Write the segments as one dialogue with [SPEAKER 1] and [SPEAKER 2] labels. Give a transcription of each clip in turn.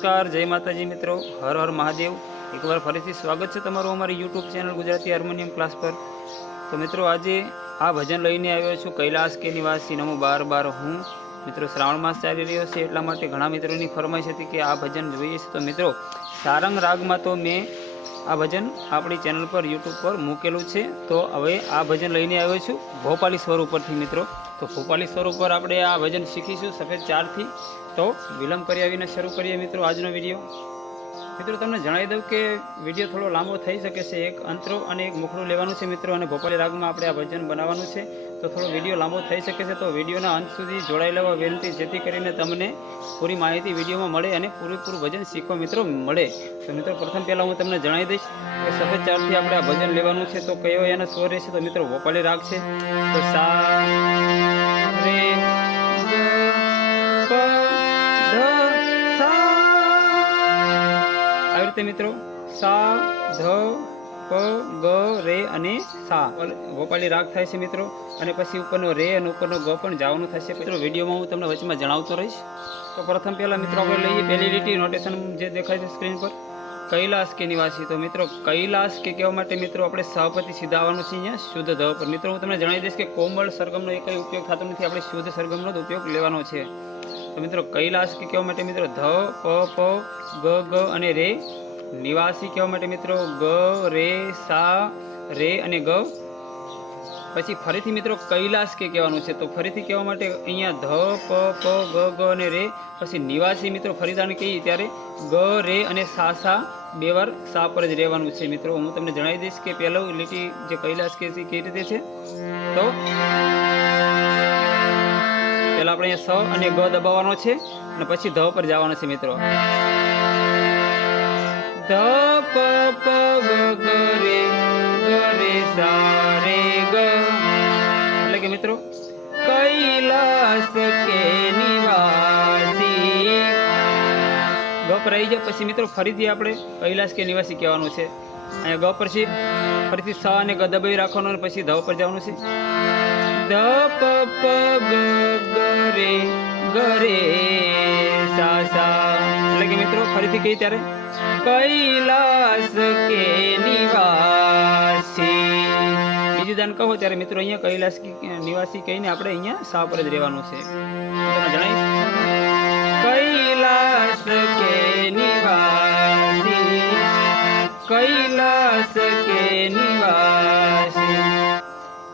[SPEAKER 1] નમસ્કાર, જય માતાજી મિત્રો. હર હર મહાદેવ. એકવાર ફરીથી સ્વાગત છે તમારું અમારી YouTube channel Gujarati harmonium class પર. તો મિત્રો, આજે આ ભજન લઈને આવ્યો છું કૈલાસ કે નિવાસી નમો બાર બાર હું. મિત્રો, શ્રાવણ માસ ચાલી રહ્યો છે, એટલા માટે ઘણા મિત્રોની ફરમાઈશ હતી કે આ ભજન જોઈએ છે. તો મિત્રો, સારંગ રાગમાં તો મેં આ ભજન આપણી ચેનલ પર યુટ્યુબ પર મૂકેલું છે. તો હવે આ ભજન લઈને આવ્યો છું. ભોપાલી સ્વર ઉપરથી મિત્રો. તો ભોપાલી સ્વરૂપ પર આપણે આ ભજન શીખીશું સફેદ ચારથી. તો વિલંબ કર્યા વિના શરૂ કરીએ મિત્રો આજનો વીડિયો. મિત્રો, તમને જણાવી દઉં કે વીડિયો થોડો લાંબો થઈ શકે છે. એક અંતરો અને એક મુખડું લેવાનું છે મિત્રો અને ભોપાલી રાગમાં આપણે આ ભજન બનાવવાનું છે. તો થોડો વીડિયો લાંબો થઈ શકે છે તો વિડીયોના અંત સુધી જોડાઈ લેવા વિનંતી, જેથી કરીને તમને પૂરી માહિતી વિડીયોમાં મળે અને પૂરેપૂરું ભજન શીખવા મિત્રો મળે. તો મિત્રો, પ્રથમ પહેલાં હું તમને જણાવી દઈશ કે સફેદ ચારથી આપણે આ ભજન લેવાનું છે. તો કયો એનો સ્વર રહેશે? તો મિત્રો ભોપાલી રાગ છે. તો સા આવી મિત્રો. સા, ધ, પ, ગ, રે અને સા. ગોપાલી રાગ થાય છે મિત્રો. અને પછી ઉપરનો રે અને ઉપરનો ગ પણ જવાનું થશે મિત્રો, વિડીયોમાં હું તમને વચમાં જણાવતો રહીશ. તો પ્રથમ પહેલાં મિત્રો, આપણે લઈએ પહેલી લીટી નોટેશન જે દેખાય છે સ્ક્રીન પર. કૈલાસ કે નિવાસી. તો મિત્રો, કૈલાસ કે કહેવા માટે મિત્રો, આપણે સહપતિ સીધા આવવાનું છે અહીંયા, શુદ્ધ ધ પર મિત્રો, હું તમને જણાવી દઈશ કે કોમળ સરગમનો એક ઉપયોગ થતો નથી. આપણે શુદ્ધ સરગમનો જ ઉપયોગ લેવાનો છે. તો મિત્રો, કૈલાસ કે કહેવા માટે મિત્રો, ધ, પ પ, ગ ગ અને રે નિવાસી કહેવા માટે મિત્રો ગ, રે, સા, રે અને ગ. પછી ફરીથી મિત્રો કૈલાસ કે કહેવાનું છે, તો ફરીથી કહેવા માટે અહીંયા ધ, પ પ, ગ ગ અને રે. પછી નિવાસી મિત્રો ફરી જાણે કહીએ ત્યારે ગ, રે અને સા સા, બે વાર સા પર જ રહેવાનું છે મિત્રો. હું તમને જણાવી દઈશ કે પહેલો લીટી જે કૈલાસ કે છે કેવી રીતે છે? તો પહેલાં આપણે અહીંયા સ અને ગ દબાવવાનો છે અને પછી ધ પર જવાનો છે મિત્રો. ધ પગ પ ગ ગ રે ગ. સા રે એટલે કે મિત્રો, કૈલાસ કે નિવાસી. જાય, પછી મિત્રો ફરીથી આપણે કૈલાસ કે નિવાસી કહેવાનું છે. અહીંયા ગ પર છે. ફરીથી સ અને ગ દબાવી રાખવાનું અને પછી ધ પર જવાનું છે. ધ પ ગરે ગ ગ રે ગ રે સા સા એટલે કે મિત્રો ફરીથી કહી ત્યારે? કૈલાસ કે નિવાસી. બીજું દાન કહો ત્યારે મિત્રો અહીંયા કૈલાસ નિવાસી કહીને આપણે અહીંયા સાવ પર જ રહેવાનું છે. તમે જણાવીશ? કૈલાસ કે નિવાસી. કૈલાસ કે નિવાસી.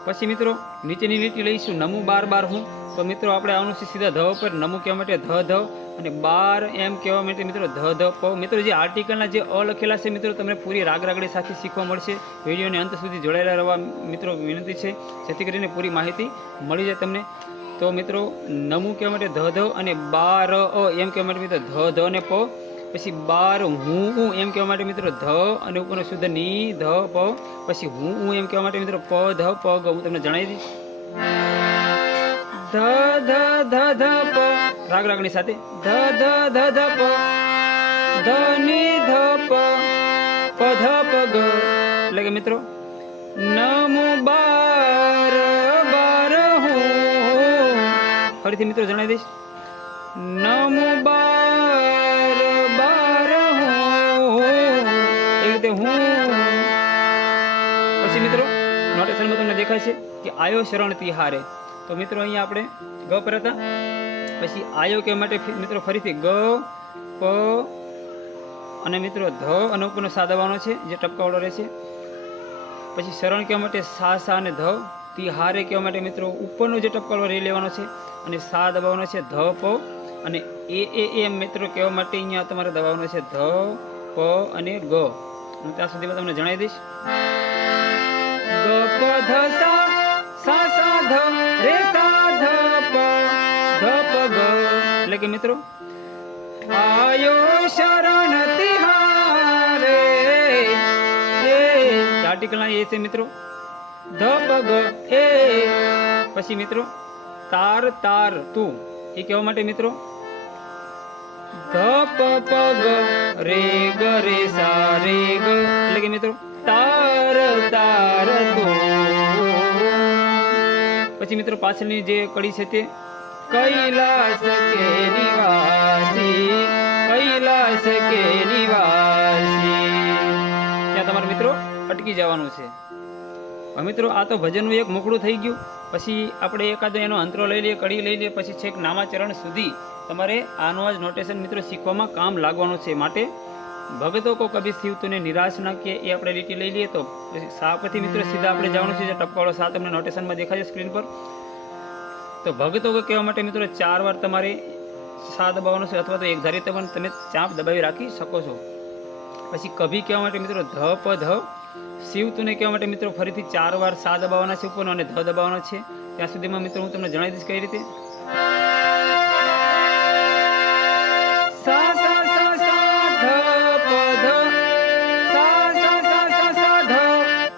[SPEAKER 1] પછી મિત્રો, નીચેની લીટી લઈશું. નમુ બાર બાર હું. તો મિત્રો, આપણે આવવાનું છે સીધા ધવ પર નમુ કહેવા માટે ધ ધ અને બાર એમ કહેવા માટે મિત્રો ધ ધ પ. મિત્રો, જે આર્ટિકલના જે અ લખેલા છે મિત્રો, તમને પૂરી રાગ રાગડી સાથે શીખવા મળશે. વિડીયોને અંત સુધી જોડાયેલા રહેવા મિત્રો વિનંતી છે. જેથી કરીને પૂરી માહિતી મળી જાય તમને. તો મિત્રો, નમુ કહેવા માટે ધ ધ અને બાર અ એમ કહેવા માટે મિત્રો ધ ધ અને પ. પછી બાર હું હું એમ કહેવા માટે મિત્રો ધ અને ઉપરનો શુદ્ધની, ધ, પ, પછી હું હું એમ કહેવા માટે મિત્રો પ, ધ, પ, ગ, હું તમને જણાવી દઈશ. ધ ધ ધ ધ, પ. રાગ રાગની સાથે. ધ ધ ધ ધ, પ. ધ, ની, ધ, પ. પ, ધ, પ, ગ. એટલે કે મિત્રો, નમો બાર બાર હું. ફરીથી મિત્રો જણાવી દઈશ. નમો બાર પછી મિત્રો? નોટેશનમાં તમને દેખાય છે કે આયો શરણ તિહારે તો મિત્રો, અહીંયા આપણે ગ પર હતા. પછી આયો કહેવા માટે મિત્રો, ફરીથી ગ, પ અને મિત્રો, ધ અને ઉપરનો સા છે, જે ટપકાવાળો રહેશે. પછી શરણ કહેવા માટે સા સા અને ધ. તિહારે કહેવા માટે મિત્રો, ઉપરનો જે ટપકાવાળો રે લેવાનો છે, અને સા દબાવવાનો છે, ધ, પ અને એ એ એમ મિત્રો કહેવા માટે અહીંયા તમારે દબાવવાનો છે, ધ, પ અને ગ. હું ત્યાં સુધીમાં તમને જણાવી દઈશ. ધ સા સા સા ધ રે સા ધ પ ધ પ ગ એટલે કે મિત્રો આયો શરણ તિહારે એ આર્ટિકલના એ છે મિત્રો. ધ પ ગ એ પછી મિત્રો તાર તાર તું. એ કહેવા માટે મિત્રો? ધ પ પ ગ રે ગ રે સા રે ગ. એટલે કે મિત્રો તાર તાર તું. પછી મિત્રો પાછળની જે કડી છે તે, કૈલાસ કૈલાસ ત્યાં તમારે મિત્રો અટકી જવાનું છે. મિત્રો આ તો ભજનનું એક મોકળું થઈ ગયું. પછી આપણે એકાદો એનો અંતરો લઈ લઈએ, કડી લઈ લઈએ, પછી છેક નામાચરણ સુધી તમારે આનું જ નોટેશન મિત્રો શીખવામાં કામ લાગવાનું છે માટે ભગતો કો કભી શિવ તુને નિરાશ ના કે એ આપણે લીટી લઈ લઈએ તો. પછી સા પછી મિત્રો સીધા આપણે જવાનું છે જે ટપકાવાળો તમને નોટેશનમાં દેખાય છે સ્ક્રીન પર. તો ભગતો કો કહેવા માટે મિત્રો ચાર વાર તમારે સા દબાવવાનો છે અથવા તો એક ધારી પણ તમે ચાંપ દબાવી રાખી શકો છો. પછી કભી કહેવા માટે મિત્રો ધ પ ધ શિવ તુને કહેવા માટે મિત્રો ફરીથી ચાર વાર સા દબાવવાના છે ઉપર અને ધ દબાવવાનો છે. ત્યાં સુધીમાં મિત્રો હું તમને જણાવી દઈશ કઈ રીતે.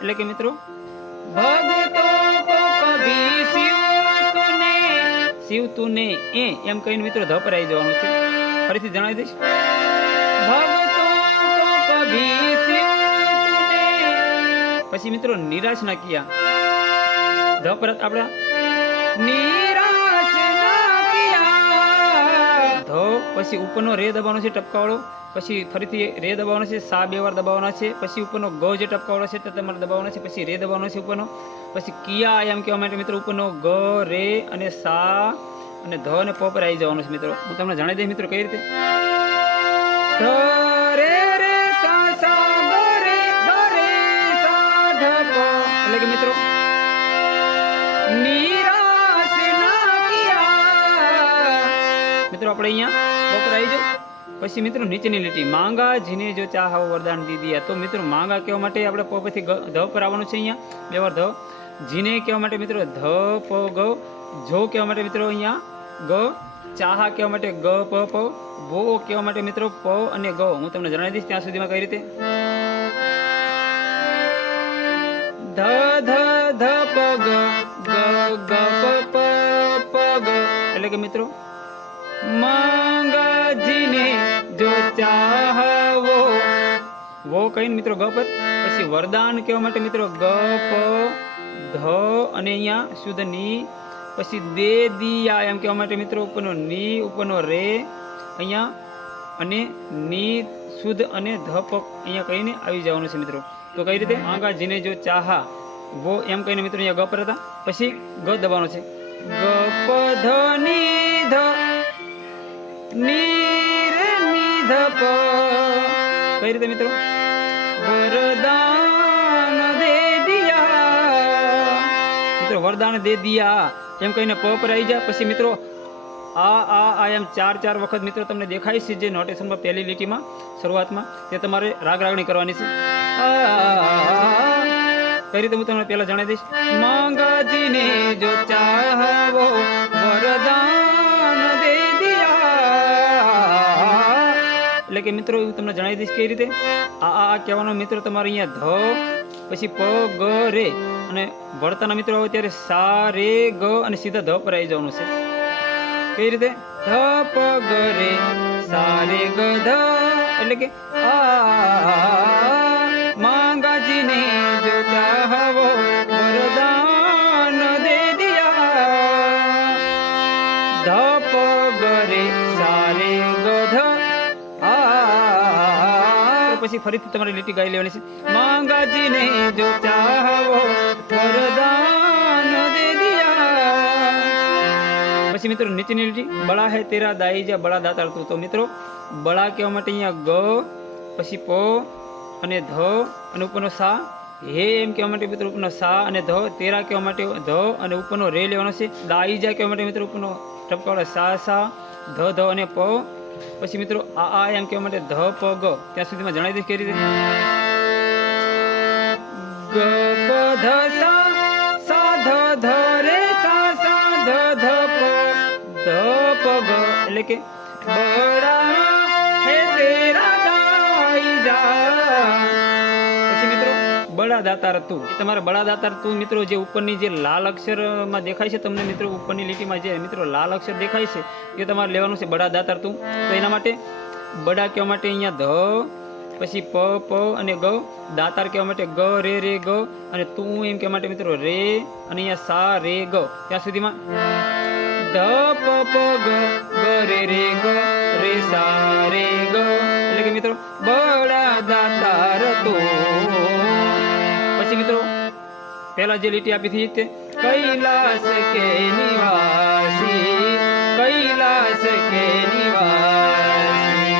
[SPEAKER 1] એટલે કે મિત્રો? ભગતો કો કભી શિવ તુને શિવ તુને એ એમ કહીને મિત્રો ધ પર આવી જવાનું છે. ફરીથી જણાવી દઈશ. ભગતો કો કભી શિવ તુને પછી મિત્રો નિરાશ ના કિયા. ધ પર આપણા નિરાશ પછી ઉપરનો રે દબાવવાનો છે ટપકાવાળો, પછી ફરીથી રે દબાવવાનો છે, સા બે વાર દબાવવાના છે, પછી ઉપરનો ગ જે ટપકાવાળો છે તે તમારે દબાવવાનો છે, પછી રે દબાવવાનો છે ઉપરનો, પછી કિયા એમ કહેવા માટે મિત્રો ઉપરનો ગ, રે અને સા અને ધ અને પ પર આવી જવાનું છે મિત્રો. હું તમને જણાવી દઈશ મિત્રો કઈ રીતે? કે મિત્રો મિત્રો, આપણે અહીંયા બપોર પછી મિત્રો નીચેની લીટી. માંગા, જીને જો ચાહો વરદાન દીધી તો મિત્રો માંગા કહેવા માટે આપણે પછી ધ પર આવવાનું છે અહીંયા. બે વાર ધ. જીને કહેવા માટે મિત્રો ધ પ, ગ. જો કહેવા માટે મિત્રો અહીંયા ગ. ચાહા કહેવા માટે ગ, પ પ. વો કહેવા માટે મિત્રો પ અને ગ. હું તમને જણાવી દઈશ ત્યાં સુધીમાં કઈ રીતે. ધ ધ ધ, પ, ગ. ગ ગ, પ પ પ, ગ. એટલે કે મિત્રો મંગજીને જો ચાહવો વો. કહીને મિત્રો ગ પર પછી વરદાન કહેવા માટે મિત્રો ગ પ ધ અને અહીંયા શુદ્ધની. પછી દે દિયા એમ કહેવા માટે મિત્રો ઉપરનો ની, ઉપરનો રે. અહીંયા અને ની શુદ્ધ અને ધ પક અહીંયા કહીને આવી જવાનું છે મિત્રો. તો કઈ રીતે? આગા જીને જો ચાહા, વો એમ કહીને મિત્રો અહીંયા ગ પર હતા પછી ગ દબાવવાનો છે. ગ પ ધ, ની, ધ. નીર કઈ રીતે મિત્રો? વરદાન દે દિયા. મિત્રો, વરદાન દે દિયા. એમ કહીને પ પર આવી જાય પછી મિત્રો, આ આ આ એમ ચાર ચાર વખત મિત્રો તમને દેખાય છે જે નોટેશનમાં પહેલી લીટીમાં, શરૂઆતમાં, તે તમારે રાગ રાગણી કરવાની છે. કઈ રીતે હું તમને પહેલા જણાવી દઈશ? મંગજીને જો ચાહવો એટલે કે મિત્રો, હું તમને જણાવી દઈશ કઈ રીતે? આ આ કહેવાનો મિત્રો તમારે અહીંયા ધ, પછી પ, ગ, રે અને વળતાના મિત્રો આવે ત્યારે સા, રે, ગ અને સીધા ધ પર આવી જવાનું છે. કઈ રીતે? ધ, પ, ગ, રે, સા, રે, ગ, ધ એટલે કે આ. પછી ફરીથી તમારી લીટી ગાઈ લેવાની છે. માંગાજીને જો ચાહવો વરદાન દે દિયા. પછી મિત્રો નીચેની લીટી બળા હે તેરા દાઈ જા બળા દાતાર તું. તો મિત્રો બળા કહેવા માટે અહીંયા ગ પછી પ અને ધ અને ઉપરનો સા. હે એમ કહેવા માટે મિત્રો ઉપરનો સા અને ધ તેરા કહેવા માટે ધ અને ઉપરનો રે લેવાનો છે. દાઈ જા કહેવા માટે મિત્રો ઉપરનો ટપકાવાળો સા સા ધ ધ અને પ. પછી મિત્રો, આ આ એમ કહેવા માટે ધ, પ, ગ, ત્યાં સુધીમાં જણાવી દઈશ કઈ રીતે? ધ, સા ધ ધ, રે, સા ગ. એટલે કે બડા હે તેરા દાઈ જા. બડા દાતાર તું તમારે બડા દાતાર તું મિત્રો, જે ઉપરની જે લાલ અક્ષરમાં દેખાય છે, તમને મિત્રો ઉપરની લીટીમાં જે મિત્રો લાલ અક્ષર દેખાય છે, એ તમારે લેવાનું છે બડા દાતાર તું તો એના માટે બડા કહેવા માટે અહીંયા ધ, પછી પ પ અને ગ. દાતાર કહેવા માટે ગ, રે રે, ગ. અને તું એમ કહેવા માટે મિત્રો રે અને અહીંયા સા, રે, ગ. ત્યાં સુધીમાં? ધ, પ પ, ગ. ગ, રે રે, ગ. રે, સા, રે, ગ. એટલે કે મિત્રો બડા દાતાર તો પહેલા જે લીટી આપી હતી તે? કૈલાસ કે નિવાસી, કૈલાસ કે નિવાસી.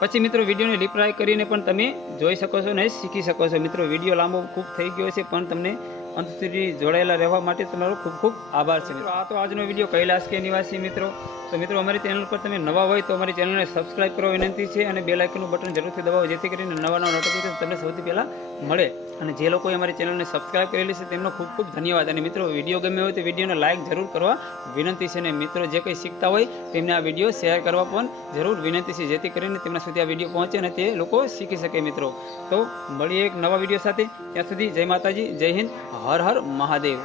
[SPEAKER 1] પછી મિત્રો વિડીયોને રિપ્લાય કરીને પણ તમે જોઈ શકો છો ને, શીખી શકો છો. મિત્રો, વીડિયો લાંબો ખૂબ થઈ ગયો છે, પણ તમને અંત સુધી જોડાયેલા રહેવા માટે તમારો ખૂબ ખૂબ આભાર છે મિત્રો. આ તો આજનો વીડિયો કૈલાસ કે નિવાસી મિત્રો. તો મિત્રો, અમારી ચેનલ પર તમે નવા હોય તો અમારી ચેનલને સબસ્ક્રાઇબ કરવા વિનંતી છે અને બે લાઇકનું બટન જરૂરથી દબાવો, જેથી કરીને નવા નવા નોટિફિકેશન તમને સૌથી પહેલાં મળે. અને જે લોકોએ અમારી ચેનલને સબસ્ક્રાઈબ કરેલી છે, તેમનો ખૂબ ખૂબ ધન્યવાદ. અને મિત્રો, વીડિયો ગમે હોય તો વિડીયોને લાઇક જરૂર કરવા વિનંતી છે. અને મિત્રો, જે કંઈ શીખતા હોય, તેમને આ વીડિયો શેર કરવા પણ જરૂર વિનંતી છે, જેથી કરીને તેમના સુધી આ વીડિયો પહોંચે અને તે લોકો શીખી શકે મિત્રો. તો, મળીએ એક નવા વીડિયો સાથે. ત્યાં સુધી જય માતાજી, જય હિન્દ. હર હર મહાદેવ